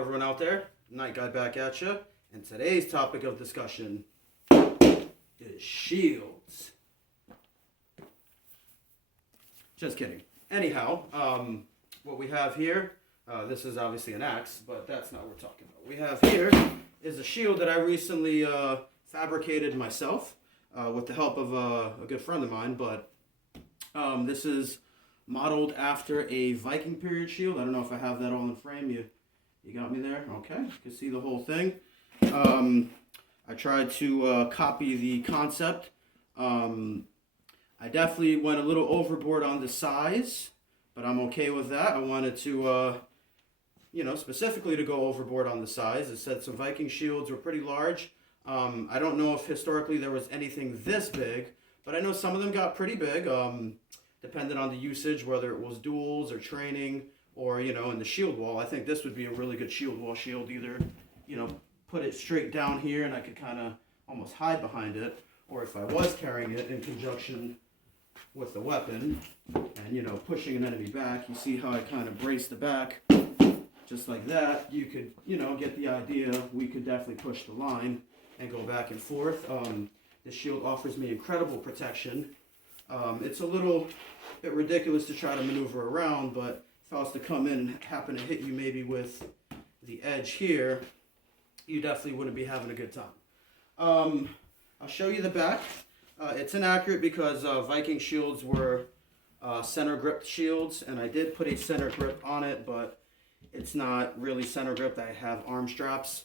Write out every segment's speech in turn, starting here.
everyone out there. Night Guy back at you. And today's topic of discussion is shields. Just kidding. Anyhow, what we have here, this is obviously an axe, but that's not what we're talking about. What we have here is a shield that I recently fabricated myself with the help of a good friend of mine, but this is modeled after a Viking period shield. I don't know if I have that all in frame. You got me there? Okay, you can see the whole thing. I tried to copy the concept. I definitely went a little overboard on the size, but I'm okay with that. I wanted to, specifically to go overboard on the size. It said some Viking shields were pretty large. I don't know if historically there was anything this big, but I know some of them got pretty big, depending on the usage, whether it was duels or training or, in the shield wall. I think this would be a really good shield wall shield. Either, put it straight down here and I could kind of almost hide behind it, or if I was carrying it in conjunction with the weapon and, pushing an enemy back, you see how I kind of brace the back just like that. You could, get the idea. We could definitely push the line and go back and forth. This shield offers me incredible protection. It's a little bit ridiculous to try to maneuver around, but if I was to come in and happen to hit you maybe with the edge here, you definitely wouldn't be having a good time. I'll show you the back. It's inaccurate because Viking shields were center grip shields, and I did put a center grip on it, but it's not really center gripped. I have arm straps.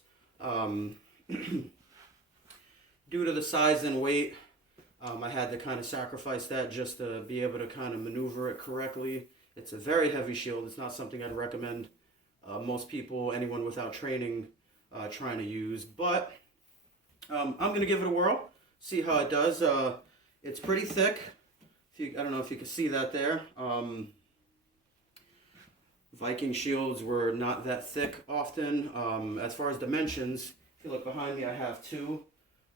Due to the size and weight, I had to kind of sacrifice that just to be able to kind of maneuver it correctly. It's a very heavy shield. It's not something I'd recommend most people, anyone without training, trying to use. But I'm going to give it a whirl, see how it does. It's pretty thick. I don't know if you can see that there. Viking shields were not that thick often. As far as dimensions, if you look behind me, I have two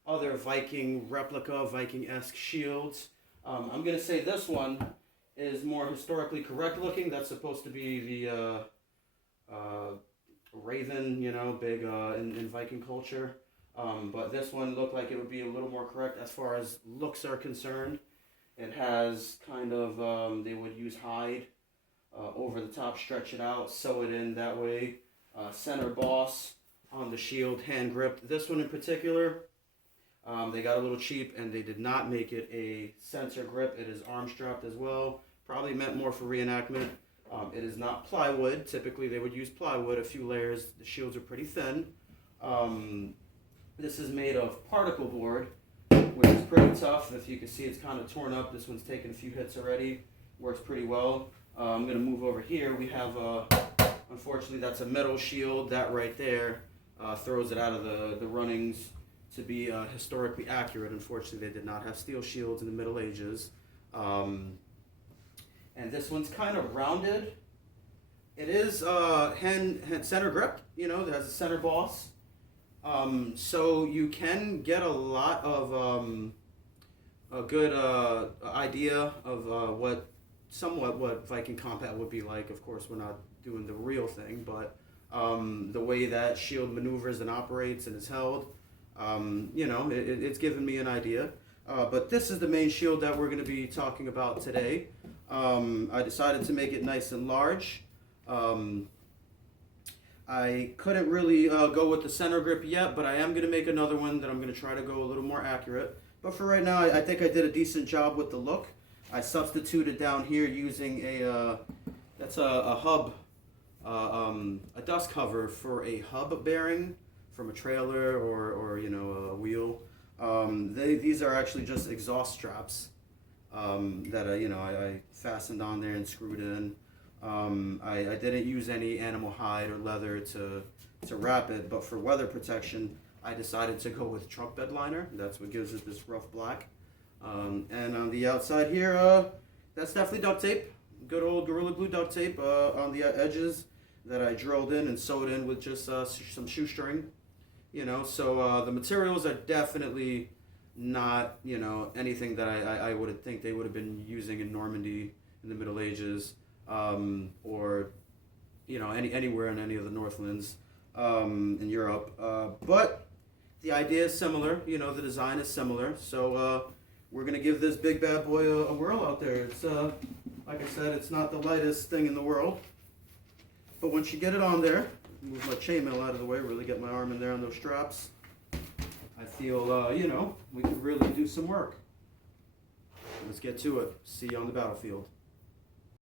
other Viking replica, Viking-esque shields. I'm going to say this one is more historically correct looking. That's supposed to be the raven, big in Viking culture. But this one looked like it would be a little more correct as far as looks are concerned. It has kind of, they would use hide over the top, stretch it out, sew it in that way. Center boss on the shield, hand gripped. This one in particular, they got a little cheap and they did not make it a center grip. It is arm strapped as well. Probably meant more for reenactment. It is not plywood. Typically they would use plywood, a few layers. The shields are pretty thin. This is made of particle board, which is pretty tough. If you can see, it's kind of torn up. This one's taken a few hits already. Works pretty well. I'm going to move over here. We have, unfortunately, that's a metal shield. That right there throws it out of the runnings to be historically accurate. Unfortunately, they did not have steel shields in the Middle Ages. And this one's kind of rounded. It is hand center grip. It has a center boss. So you can get a lot of a good idea of what Viking combat would be like. Of course, we're not doing the real thing, but the way that shield maneuvers and operates and is held, it's given me an idea. But this is the main shield that we're going to be talking about today. I decided to make it nice and large. I couldn't really go with the center grip yet, but I am going to make another one that I'm going to try to go a little more accurate. But for right now, I think I did a decent job with the look. I substituted down here using that's a hub, a dust cover for a hub bearing from a trailer or a wheel. These are actually just exhaust straps that I fastened on there and screwed in. I didn't use any animal hide or leather to wrap it, but for weather protection, I decided to go with truck bed liner. That's what gives it this rough black. And on the outside here, that's definitely duct tape. Good old Gorilla Glue duct tape on the edges that I drilled in and sewed in with just some shoestring. So the materials are definitely not, anything that I would think they would have been using in Normandy in the Middle Ages, or, anywhere in any of the Northlands. in Europe. But the idea is similar, you know, the design is similar. So we're going to give this big bad boy a whirl out there. It's, like I said, it's not the lightest thing in the world. But once you get it on there, move my chainmail out of the way, really get my arm in there on those straps. I feel, you know, we can really do some work. Let's get to it. See you on the battlefield.